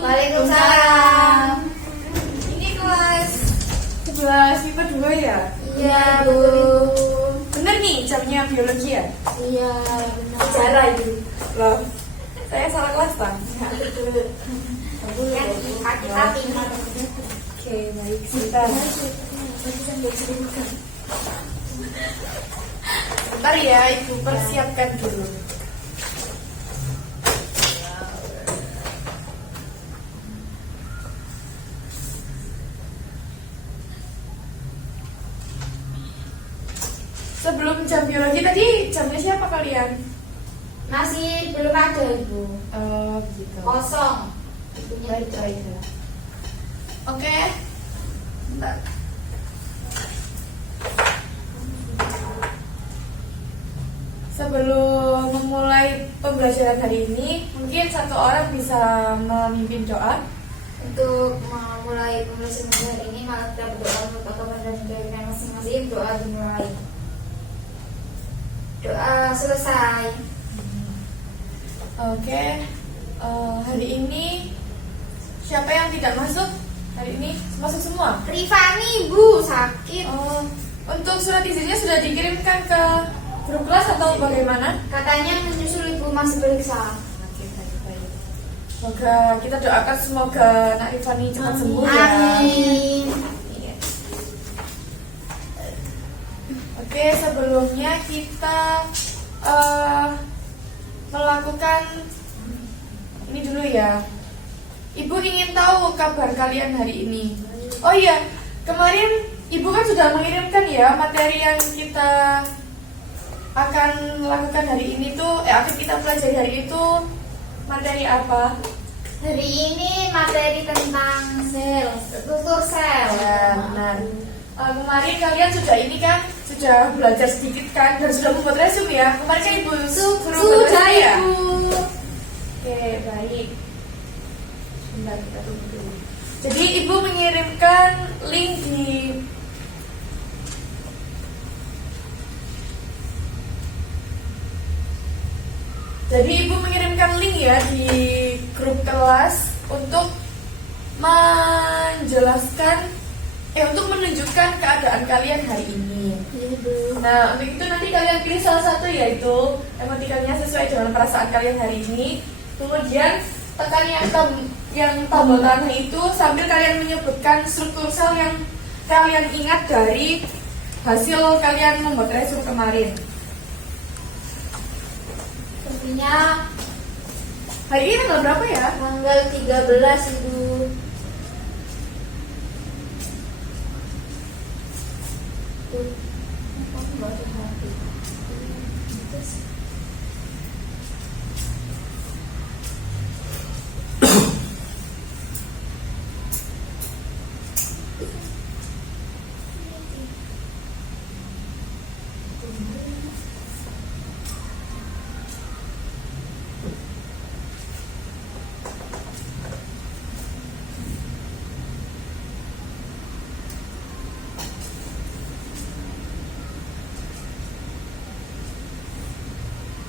Waalaikumsalam. Ini kelas 11 IPA 2 ya? Iya, Bu. Bener nih jamnya biologi ya? Iya, benar. Sejarah itu. Loh, saya salah kelas bang. Kita pintar. Oke, baik. Sebentar. Bentar ya, Ibu persiapkan dulu. Sebelum jam biologi tadi jamnya siapa kalian? Masih belum ada, Ibu. Oh, begitu. Kosong. Ibunya Baik, baik. Oke. Bentar. Sebelum memulai pembelajaran hari ini, mungkin satu orang bisa memimpin doa. Untuk memulai pembelajaran hari ini, maka kita berdoa untuk agama dan negara masing-masing. Doa dimulai. Doa selesai. Oke. Hari ini siapa yang tidak masuk? Hari ini masuk semua. Rifani, Bu, sakit. Untuk surat izinnya sudah dikirimkan ke grup kelas atau bagaimana? Katanya menyusul Ibu masih periksa. Oke, baik. Semoga kita doakan semoga Nak Rifani cepat sembuh ya. Amin. Iya. Oke, sebelumnya kita melakukan ini dulu ya. Ibu ingin tahu kabar kalian hari ini. Oh iya, kemarin Ibu kan sudah mengirimkan ya materi yang kita akan lakukan hari ini tuh, akan kita pelajari hari itu materi apa? Hari ini materi tentang sel, struktur sel. Ya, benar. Kemarin kalian sudah ini kan, sudah belajar sedikit kan, dan sudah membuat resume ya. Kemarin kan Ibu suruh buat Sudah, resume ya? Ibu. Oke, baik. Sebentar, kita tunggu dulu. Jadi Ibu mengirimkan link di Ibu mengirimkan link ya di grup kelas untuk untuk menunjukkan keadaan kalian hari ini. Nah, untuk itu nanti kalian pilih salah satu, yaitu emotikannya sesuai dengan perasaan kalian hari ini. Kemudian tekan yang tombol tanah itu sambil kalian menyebutkan struktur sel yang kalian ingat dari hasil kalian membuat resume kemarin. Tentunya Hari ini tanggal berapa ya? tanggal 13, Ibu.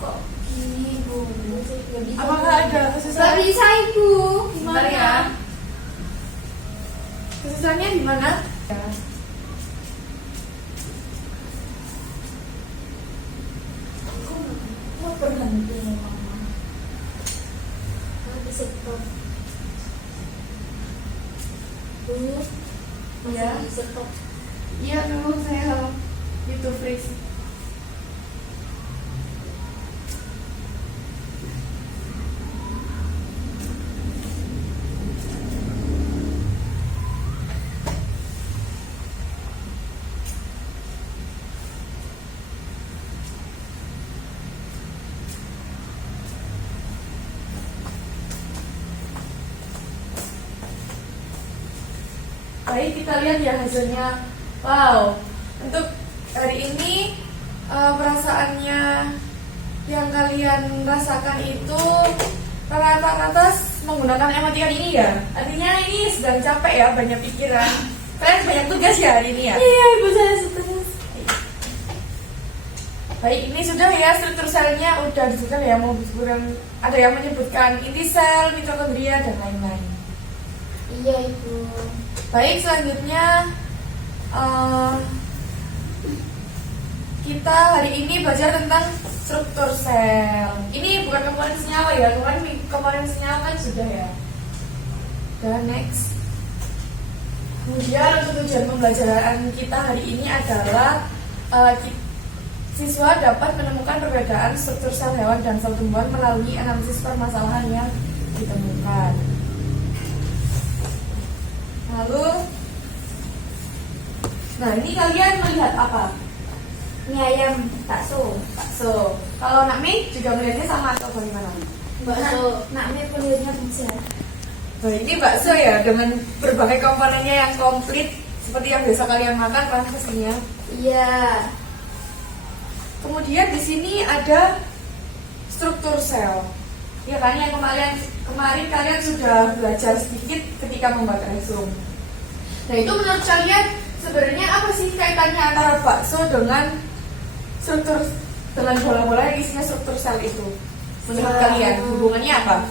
Kok gini, Bu? Gak bisa. Apakah ada Gak kesusahan? bisa, Ibu. Bentar Gimana? ya. Kesusahannya di mana? Ya. Aku mau berhenti, Mama. Di stop. Bu, Ya. di stop. Iya dulu saya YouTube freeze. Baik, kita lihat ya hasilnya. Wow, untuk hari ini perasaannya yang kalian rasakan itu rata-rata menggunakan emoticon ini ya. Artinya ini sedang capek ya, banyak pikiran. Kalian banyak tugas ya hari ini ya? Iya, Ibu, saya stres. Baik, ini sudah ya struktur selnya udah disebutkan ya, mau disebutkan, ada yang menyebutkan inti sel, mitokondria dan lain-lain. Iya Ibu. Baik, selanjutnya kita hari ini belajar tentang struktur sel. Ini bukan komponen senyawa ya, komponen senyawa kan sudah ya. Dan next. Kemudian untuk tujuan pembelajaran kita hari ini adalah siswa dapat menemukan perbedaan struktur sel hewan dan sel tumbuhan melalui analisis permasalahan yang ditemukan. Lalu, nah ini kalian melihat apa? Ini ayam bakso. Bakso. Kalau Nakmi juga melihatnya sama atau bagaimana? Bakso. Nakmi melihatnya bisa. Nah, ini bakso ya dengan berbagai komponennya yang komplit seperti yang biasa kalian makan kan pastinya. Iya. Kemudian di sini ada struktur sel. Ya kan yang kemarin kalian sudah belajar sedikit ketika membuat resume. Nah, itu menurut kalian sebenarnya apa sih kaitannya antara bakso dengan bola-bola yang isinya struktur sel itu? Menurut kalian hubungannya apa?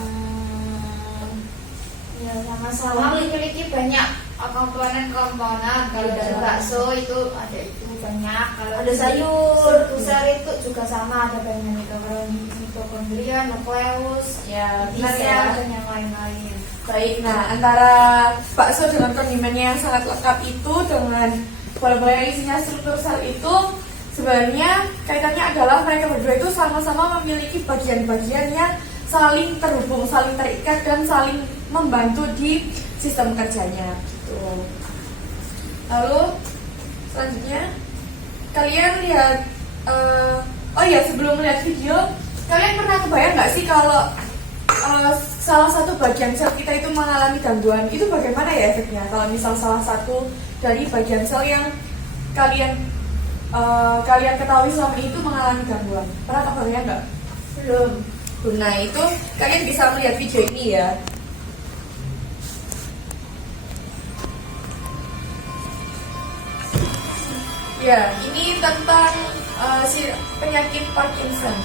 Ya sama-sama memiliki banyak komponen-komponen. Kalau dari bakso itu ada itu banyak. Kalau ada sayur, struktur itu juga sama, ada banyak mitokondria, nukleus, Ya, benar sel, ya. dan yang lain-lain. Baik, nah antara bakso dengan kondimennya yang sangat lengkap itu dengan bola-bola yang isinya struktur sel itu sebenarnya kaitannya adalah mereka berdua itu sama-sama memiliki bagian-bagian yang saling terhubung, saling terikat dan saling membantu di sistem kerjanya. Gitu. Lalu selanjutnya kalian lihat, oh ya sebelum melihat video, kalian pernah kebayang nggak sih kalau salah satu bagian sel kita itu mengalami gangguan, itu bagaimana ya efeknya? Kalau misal salah satu dari bagian sel yang kalian ketahui selama itu mengalami gangguan, pernah kebayang nggak? Belum. Nah itu kalian bisa melihat video ini ya. Ya, ini tentang si penyakit Parkinson.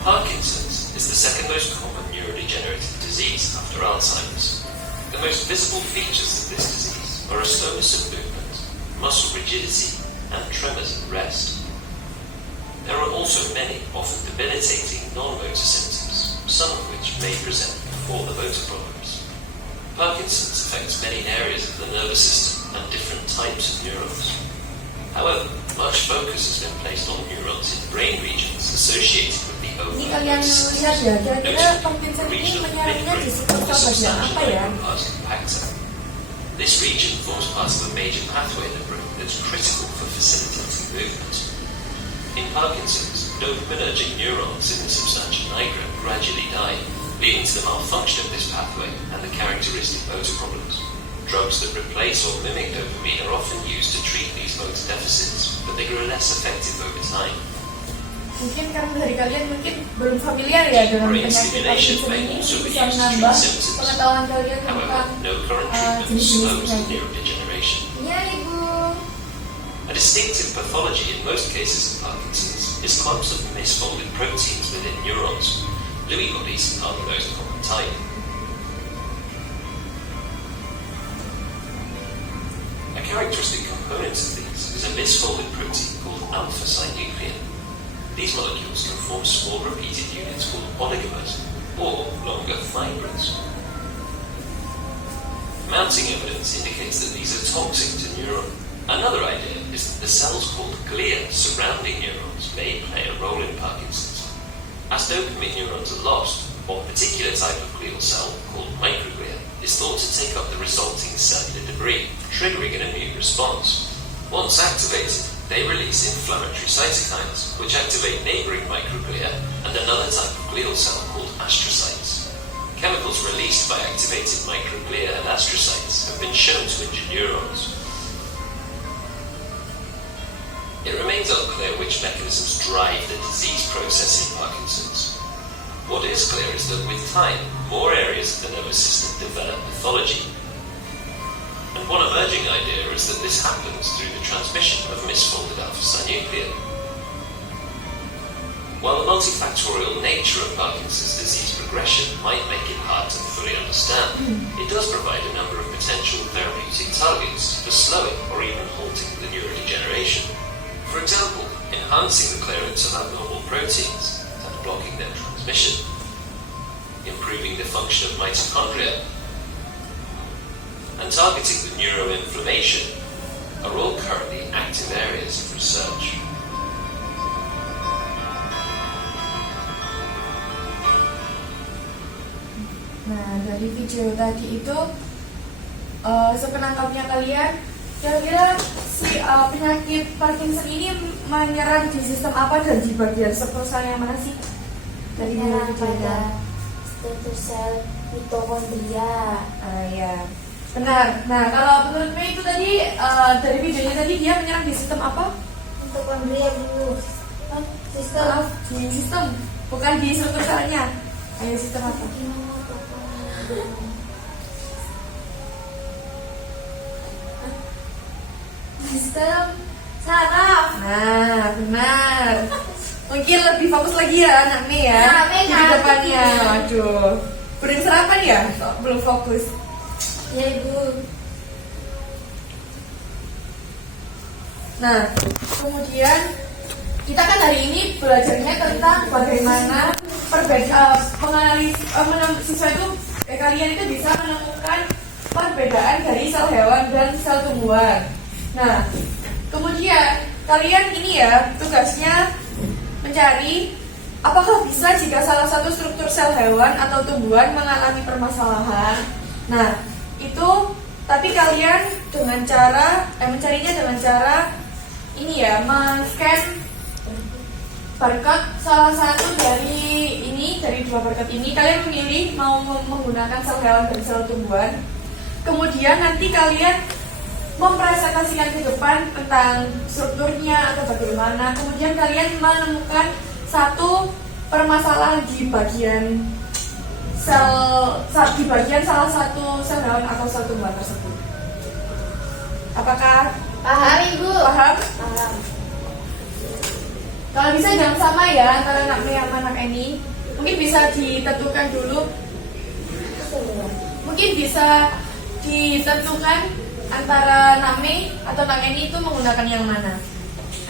Parkinson's is the second most common neurodegenerative disease after Alzheimer's. The most visible features of this disease are a slowness of movement, muscle rigidity, and tremors at rest. There are also many, often debilitating, non-motor symptoms, some of which may present before the motor problems. Parkinson's affects many areas of the nervous system and different types of neurons. However, much focus has been placed on neurons in brain regions associated with the Ini kalian lihat ya, kira-kira Parkinson ini menyerangnya di struktur sel bagian apa ya? This region forms part of a major pathway in the brain that's critical for facilitating movement. In Parkinson's, dopaminergic neurons in the substantia nigra gradually die, leading to the malfunction of this pathway and the characteristic motor problems. Drugs that replace or mimic dopamine are often used to treat these motor deficits, but they grow less effective over time. Mungkin karena dari kalian mungkin belum familiar ya dengan Brain penyakit stimulation Parkinson may ini, also be bisa used to menambah treat symptoms. pengetahuan kalian However, tentang no current treatment jenis-jenis slows penyakit. neurodegeneration. Iya Ibu. A distinctive pathology in most cases of Parkinson's is clumps of misfolded proteins within neurons. Lewy bodies are the most common type. A characteristic component of these is a misfolded protein called alpha-synuclein. These molecules can form small repeated units called oligomers, or longer fibrils. Mounting evidence indicates that these are toxic to neurons. Another idea is that the cells called glia surrounding neurons may play a role in Parkinson's. As dopamine neurons are lost, one particular type of glial cell, called microglia, is thought to take up the resulting cellular debris, triggering an immune response. Once activated, they release inflammatory cytokines, which activate neighboring microglia and another type of glial cell called astrocytes. Chemicals released by activated microglia and astrocytes have been shown to injure neurons. It remains unclear which mechanisms drive the disease process in Parkinson's. What is clear is that with time, more areas of the nervous system develop pathology. And one emerging idea is that this happens through the transmission of misfolded alpha-synuclein. While the multifactorial nature of Parkinson's disease progression might make it hard to fully understand, it does provide a number of potential therapeutic targets for slowing or even halting the neurodegeneration. For example, enhancing the clearance of abnormal proteins and blocking their transmission, improving the function of mitochondria, and targeting the neuroinflammation are all currently active areas of research. Nah, dari video tadi itu sepenangkapnya kalian, kira-kira si penyakit Parkinson ini menyerang di sistem apa dan di bagian sel yang mana sih? Dari Menyerang videonya. pada sel mitokondria. Ya, benar. Nah, kalau menurut Mei itu tadi dari videonya tadi dia menyerang di sistem apa? Mitokondria dulu. Sistem Maaf, di sistem, bukan di struktur selnya. Ayo, sistem apa? Sistem saraf. Nah, benar. Mungkin lebih fokus lagi ya anak Mei ya. Nah, Mei di ngerti. depannya. Aduh, belum sarapan ya? Belum fokus. Ya Ibu. Nah, kemudian kita kan hari ini belajarnya tentang bagaimana siswa itu kalian itu bisa menemukan perbedaan dari sel hewan dan sel tumbuhan. Nah, kemudian kalian ini ya tugasnya mencari apakah bisa jika salah satu struktur sel hewan atau tumbuhan mengalami permasalahan. Nah, itu tapi kalian dengan cara mencarinya dengan cara ini ya, men-scan barcode salah satu dari dua barcode ini. Kalian memilih mau menggunakan sel hewan dan sel tumbuhan. Kemudian nanti kalian mempresentasikan ke depan tentang strukturnya atau bagaimana. Kemudian kalian menemukan satu permasalahan di bagian salah satu sel hewan atau sel tumbuhan tersebut. Apakah Paham Ibu? paham? Paham. Kalau bisa jangan sama ya antara anak Mei sama anak Eni. Mungkin bisa ditentukan dulu. Mungkin bisa ditentukan antara anak Mei atau anak Eni itu menggunakan yang mana.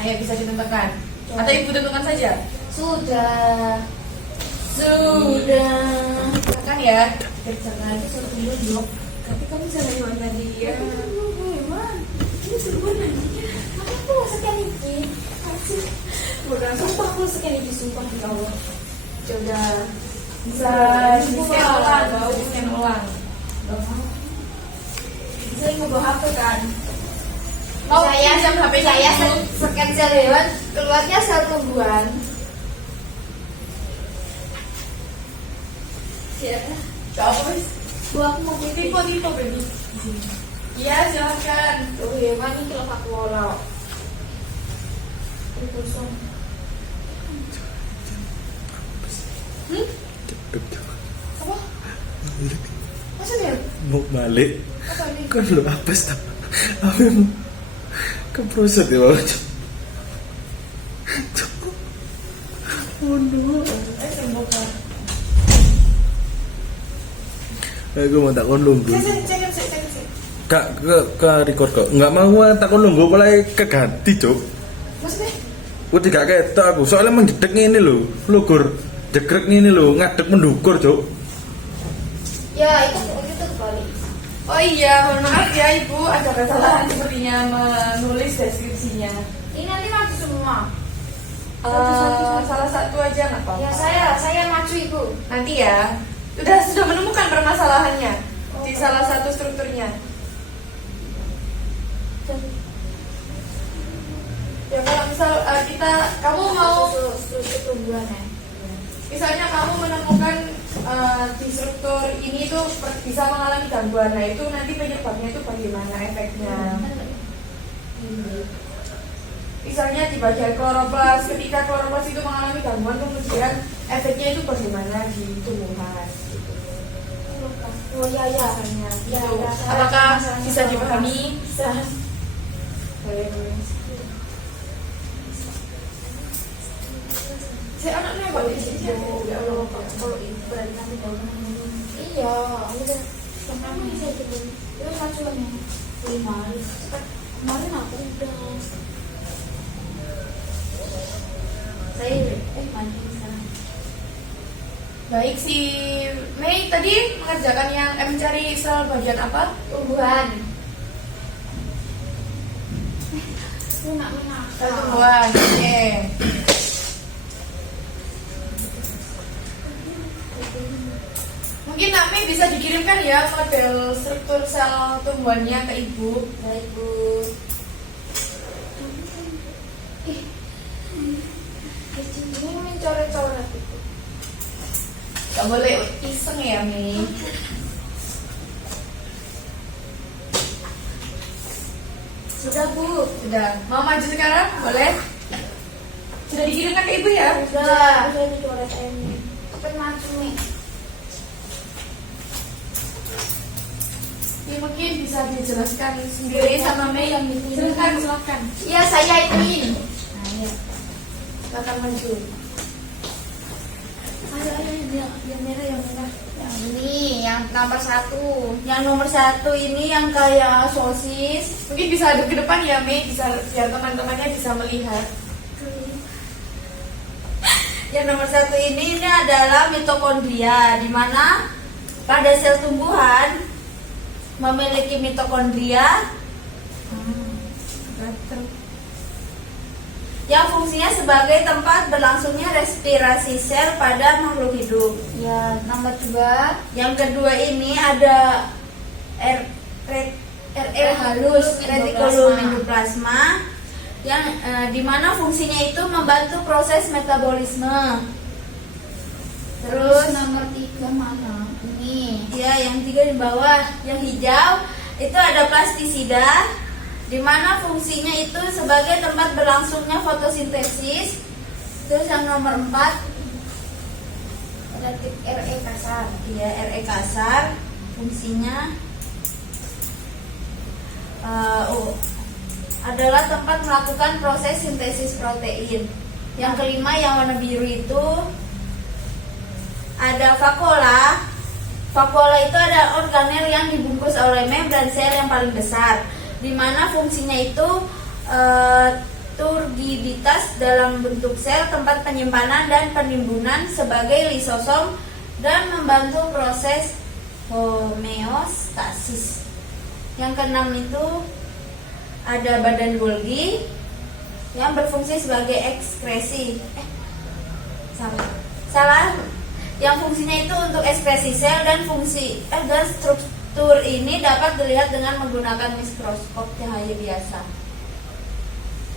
Ayo bisa ditentukan. Atau ibu tentukan saja. Sudah. Kan ya. Jangan nanti suruh dulu. Tapi kamu jangan gimana dia. Ini suruh nanti. Aku sekian ini. Bukan, sumpah aku sekian ini, sumpah di Allah. Coba bisa di-scan ulang. Saya ngubah HP kan. Oh, saya pinjam HP-nya saya dulu. scan sel hewan, keluarnya sel tumbuhan. Siapa? Coba Bu, aku mau pipi. tipe baby. Iya, silakan. Tuh hewan ini kalau aku olah. Itu kosong. Apa? Maksudnya? Mau balik Apa ini? kan belum apes tak apa yang keprosot ya bang. Oh no, Sembuhkan. aku mau takon nunggu Cek. kak ke record kok nggak mau takon nunggu mulai keganti cok. Maksudnya? Udah gak ketok aku soalnya menjedek ini loh lugur jegrek ini loh ngadek mendukur cok. Ya, itu kebalik. Oh iya, mohon maaf ya Ibu, ada kesalahan sepertinya menulis deskripsinya. Ini nanti maju semua. Salah satu aja nggak apa-apa. Ya saya maju Ibu. Nanti ya. Sudah menemukan permasalahannya di salah satu strukturnya. Ya kalau misal kamu mau struktur tumbuhan ya. misalnya kamu menemukan di struktur ini tuh bisa mengalami gangguan, nah itu nanti penyebabnya itu bagaimana efeknya. Misalnya di bagian kloroplas, ketika kloroplas itu mengalami gangguan, kemudian efeknya itu bagaimana di tumbuhan. Oh ya. Misalnya, Ya, gitu. ya, saya- Apakah saya- bisa saya- dipahami? Bisa. Boleh. Saya anaknya kok di sini ya Allah. Kalau itu berarti nanti daunnya ini. Iya, udah. Pertama saya coba. Itu macuannya 5 hari. Kemarin aku udah. Saya mancing sekarang. Baik, si Mei tadi mengerjakan yang mencari sel bagian apa? Tumbuhan. Lunak. Sel tumbuhan. Oke. Mungkin Nak Mei bisa dikirimkan ya model struktur sel tumbuhannya ke Ibu. Baik, Bu. Ini mencoret-coret itu. Gak boleh iseng ya Mei. Sudah, Bu. Sudah. Mau maju sekarang? Boleh? Sudah dikirimkan ke Ibu ya? Sudah. Saya dicoret ini. Cepat maju nih. Ini mungkin bisa dijelaskan sendiri sama Mei yang ini. Silakan. Iya, saya ituin. Nah, ya. Silakan maju. Ayo, yang merah, yang merah. Yang ini, yang nomor 1. Yang nomor 1 ini yang kayak sosis. Mungkin bisa aduk ke depan ya Mei, bisa biar teman-temannya bisa melihat. Yang nomor 1 ini adalah mitokondria, di mana pada sel tumbuhan memiliki mitokondria yang fungsinya sebagai tempat berlangsungnya respirasi sel pada makhluk hidup. Ya, nomor 2. Yang kedua ini ada RE halus, retikulum endoplasma, yang dimana fungsinya itu membantu proses metabolisme. Terus nomor 3 mana? Ini. Ya, yang 3 di bawah, yang hijau itu ada plastisida, di mana fungsinya itu sebagai tempat berlangsungnya fotosintesis. Terus yang nomor 4 ada RE kasar. Iya, RE kasar fungsinya adalah tempat melakukan proses sintesis protein. Yang kelima yang warna biru itu ada vakuola. Vakuola itu ada organel yang dibungkus oleh membran sel yang paling besar, di mana fungsinya itu turgiditas dalam bentuk sel, tempat penyimpanan dan penimbunan sebagai lisosom, dan membantu proses homeostasis. Yang keenam itu ada badan Golgi yang berfungsi sebagai ekskresi. Salah. Yang fungsinya itu untuk ekspresi sel, dan fungsi dan struktur ini dapat dilihat dengan menggunakan mikroskop cahaya biasa.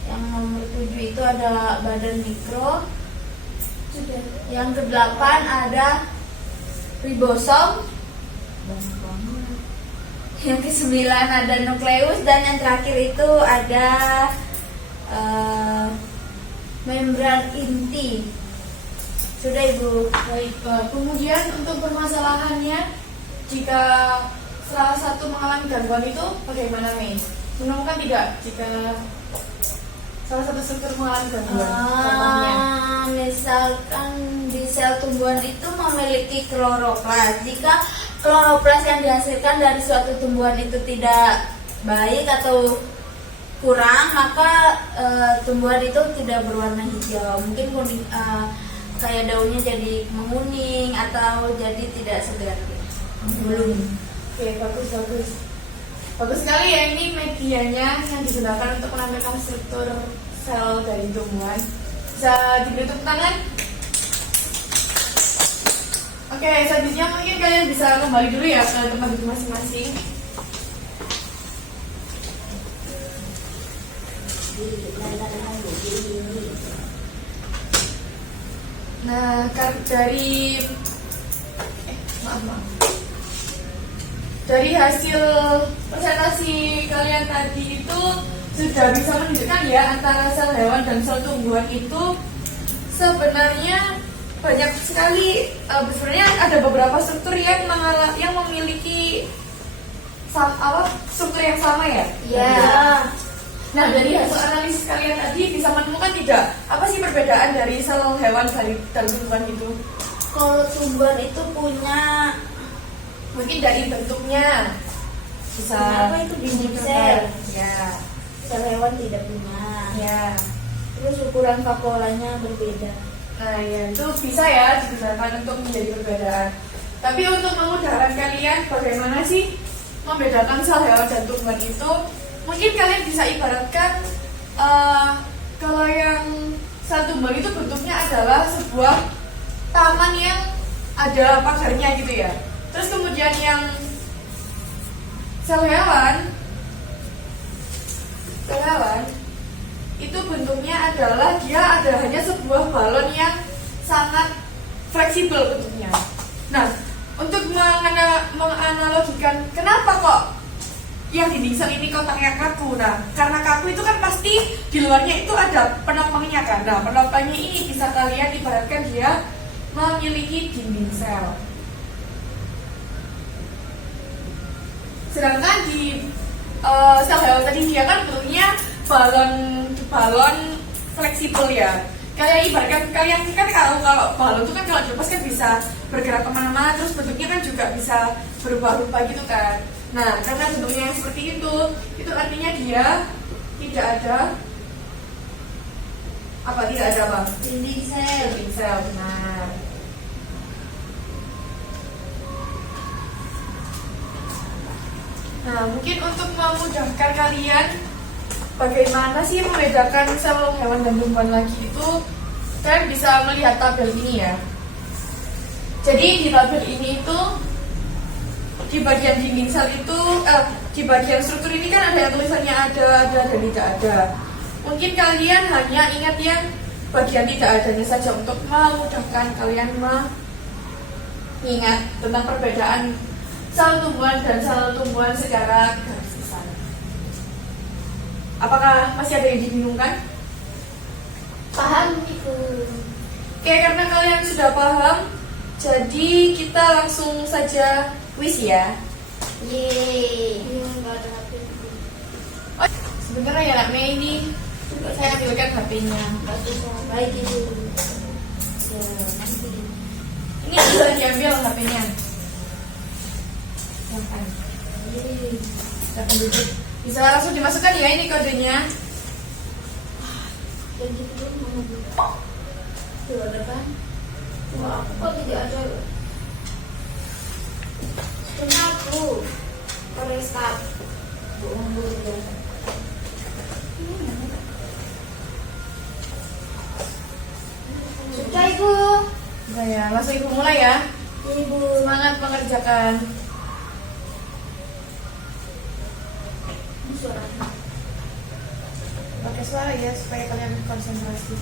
Yang nomor 7 itu ada badan mikro. Yang ke-8 ada ribosom. Yang ke-9 ada nukleus, dan yang terakhir itu ada membran inti. Sudah Ibu. Baik, kemudian untuk permasalahannya, jika salah satu mengalami gangguan itu bagaimana Mei? Menemukan tidak jika salah satu struktur mengalami gangguan? Contohnya. Misalkan di sel tumbuhan itu memiliki kloroplas. Jika kloroplas yang dihasilkan dari suatu tumbuhan itu tidak baik atau kurang, maka tumbuhan itu tidak berwarna hijau. Mungkin kayak daunnya jadi menguning atau jadi tidak segar. Belum. Oke, bagus sekali ya, ini medianya yang digunakan untuk menampilkan struktur sel dari tumbuhan. Bisa diberi tepuk tangan. Oke, selanjutnya mungkin kalian bisa kembali dulu ya ke tempat duduk masing-masing. Nah, dari hasil presentasi kalian tadi itu sudah bisa menunjukkan ya, antara sel hewan dan sel tumbuhan itu sebenarnya banyak sekali. Sebenarnya ada beberapa struktur yang memiliki struktur yang sama ya. Iya. Nah, dari hasil analisis kalian tadi bisa menemukan tidak apa sih perbedaan dari sel hewan dan tumbuhan itu? Kalau tumbuhan itu punya Mungkin dari bentuknya bisa Kenapa itu dinding sel? Ya, sel hewan tidak punya. ya. Terus ukuran vakuolanya berbeda. Nah, ya itu bisa ya digunakan untuk menjadi perbedaan. Tapi untuk memudahkan kalian bagaimana sih membedakan sel hewan dan tumbuhan itu, mungkin kalian bisa ibaratkan kalau yang sel tumbuhan itu bentuknya adalah sebuah taman yang ada pagarnya gitu ya. Terus kemudian yang sel hewan itu bentuknya adalah dia ada hanya sebuah balon yang sangat fleksibel bentuknya. Nah, untuk menganalogikan kenapa kok yang dinding sel ini kotaknya kaku. Nah, karena kaku itu kan pasti di luarnya itu ada penopangnya kan. Nah, penopangnya ini bisa kalian ibaratkan dia memiliki dinding sel. Sedangkan di sel hewan tadi dia kan bentuknya balon fleksibel ya. Kayak ibaratkan kalian kan kalau balon itu kan kalau dilepas kan bisa bergerak kemana-mana, terus bentuknya kan juga bisa berubah-ubah gitu kan. Nah, karena bentuknya yang seperti itu artinya dia tidak ada apa? Dinding sel. Dinding sel, benar. Nah, mungkin untuk memudahkan kalian bagaimana sih membedakan sel hewan dan tumbuhan lagi itu, kalian bisa melihat tabel ini ya. Jadi di tabel ini itu di bagian dinding sel itu di bagian struktur ini kan ada yang tulisannya ada dan tidak ada. Mungkin kalian hanya ingat yang bagian tidak adanya saja untuk memudahkan kalian mengingat tentang perbedaan sel tumbuhan dan sel tumbuhan secara garis besar. Apakah masih ada yang dibingungkan? Paham itu. Oke, karena kalian sudah paham, jadi kita langsung saja kuis ya. Yeay. Enggak ada HP. Oh, sebenarnya ya Nak Mei ini saya ambilkan HP-nya. Baik itu. Ya, nanti. Ini bisa diambil HP-nya. Silahkan. Silahkan duduk. Bisa langsung dimasukkan ya ini kodenya. Dan gitu mana bu? Tuh ada kan? Wah, kok tidak ada? Kenapa? Restart. Bohong dulu. Sudah ibu. Udah ya, langsung ibu mulai ya. Ibu. Semangat mengerjakan. Ini suara. Pakai suara ya supaya kalian konsentrasi.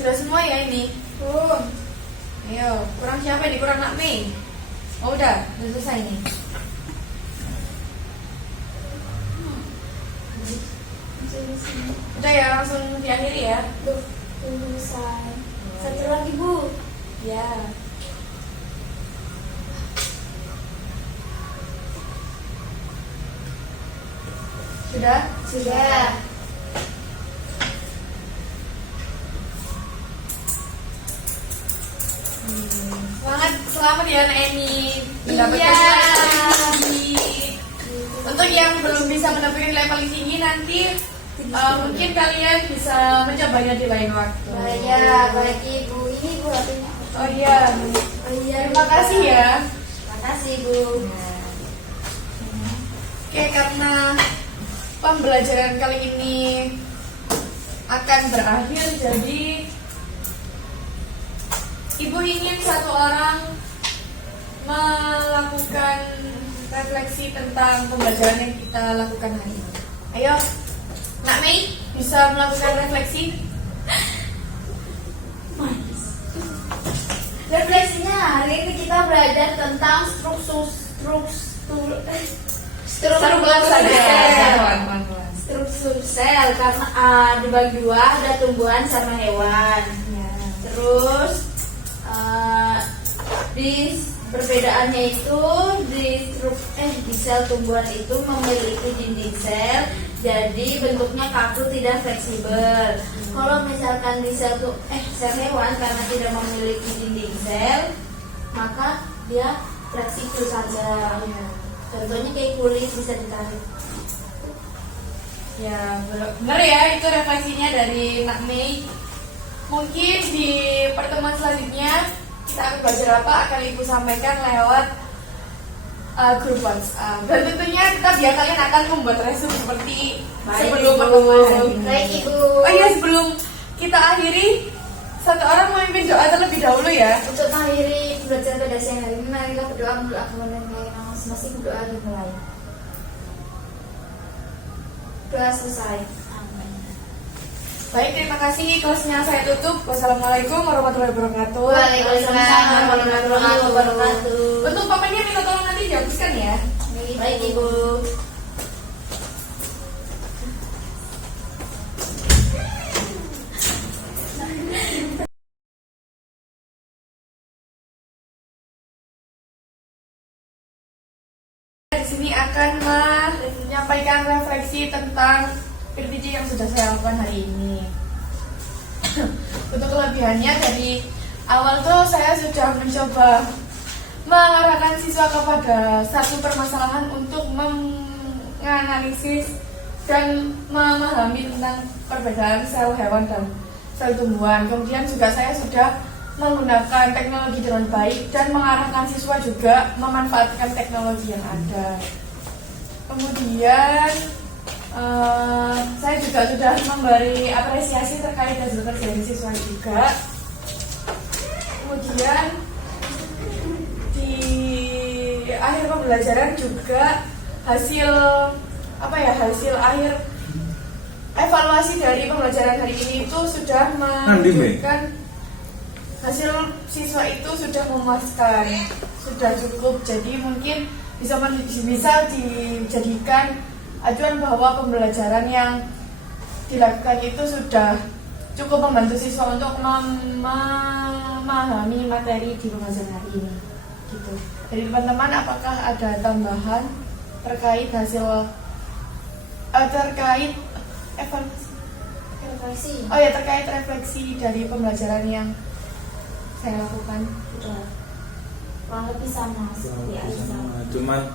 Sudah semua ya ini? Ayo, kurang siapa ini? Kurang Nak Mei? Oh udah selesai nih. Udah ya, langsung diakhiri ya. Tuh, selesai. Satu lagi bu. Ya. Sudah? Sudah. Semangat, selamat ya Nak Eni. Mendapatkan Iya. nilai paling tinggi. Untuk yang belum bisa mendapatkan nilai paling tinggi nanti mungkin kalian bisa mencobanya di lain waktu. Ya, baik Ibu. Ini Ibu HP-nya. Oh iya. Oh iya, Terima kasih ya. Terima kasih Bu. Oke, karena pembelajaran kali ini akan berakhir, jadi Ibu ingin satu orang melakukan refleksi tentang pembelajaran yang kita lakukan hari ini. Ayo, Nak Mei, bisa melakukan refleksi? Refleksinya hari ini kita belajar tentang struktur sel karena dibagi dua, ada tumbuhan sama hewan. Ya. Terus di perbedaannya itu di sel tumbuhan itu memiliki dinding sel, jadi bentuknya kaku tidak fleksibel. Kalau misalkan di sel hewan karena tidak memiliki dinding sel, maka dia fleksibel saja. Contohnya kayak kulit bisa ditarik. Ya, benar ya, itu refleksinya dari Nak Mei. Mungkin di pertemuan selanjutnya kita akan belajar apa akan Ibu sampaikan lewat grup WhatsApp. Dan tentunya tetap ya kalian akan membuat resume seperti sebelum pertemuan hari ini. Baik Ibu. Oh iya, sebelum kita akhiri, satu orang memimpin doa terlebih dahulu ya. Untuk mengakhiri belajar pada siang hari ini, mari kita berdoa menurut agama dan keyakinan masing-masing. Berdoa dimulai. Doa selesai. Amin. Baik, terima kasih. Kelasnya saya tutup. Wassalamualaikum warahmatullahi wabarakatuh. Waalaikumsalam warahmatullahi wabarakatuh. Untuk papannya minta tolong nanti dihapuskan ya. Baik Ibu. Di sini akan menyampaikan refleksi tentang PPJ yang sudah saya lakukan hari ini. Untuk kelebihannya, dari awal tuh saya sudah mencoba mengarahkan siswa kepada satu permasalahan untuk menganalisis dan memahami tentang perbedaan sel hewan dan sel tumbuhan. Kemudian juga saya sudah menggunakan teknologi dengan baik dan mengarahkan siswa juga memanfaatkan teknologi yang ada. Kemudian saya juga sudah memberi apresiasi terkait hasil kerja dari siswa juga. Kemudian di akhir pembelajaran juga hasil akhir evaluasi dari pembelajaran hari ini itu sudah menunjukkan hasil siswa itu sudah memuaskan, sudah cukup. Jadi mungkin bisa dijadikan acuan bahwa pembelajaran yang dilakukan itu sudah cukup membantu siswa untuk memahami materi di pembelajaran hari ini. Gitu. Dari teman-teman, apakah ada tambahan terkait hasil terkait Refleksi. Oh ya, terkait refleksi dari pembelajaran yang saya lakukan? Kurang lebih sama seperti Aisyah. Cuman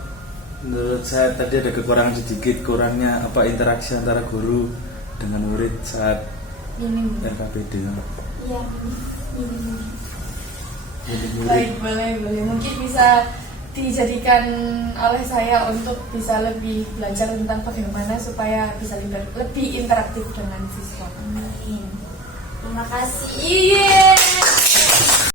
menurut saya tadi ada kekurangan sedikit, kurangnya interaksi antara guru dengan murid saat Minim. RKPD. Iya. Baik, boleh. Mungkin bisa dijadikan oleh saya untuk bisa lebih belajar tentang bagaimana supaya bisa lebih interaktif dengan siswa. Amin. Terima kasih. Iya.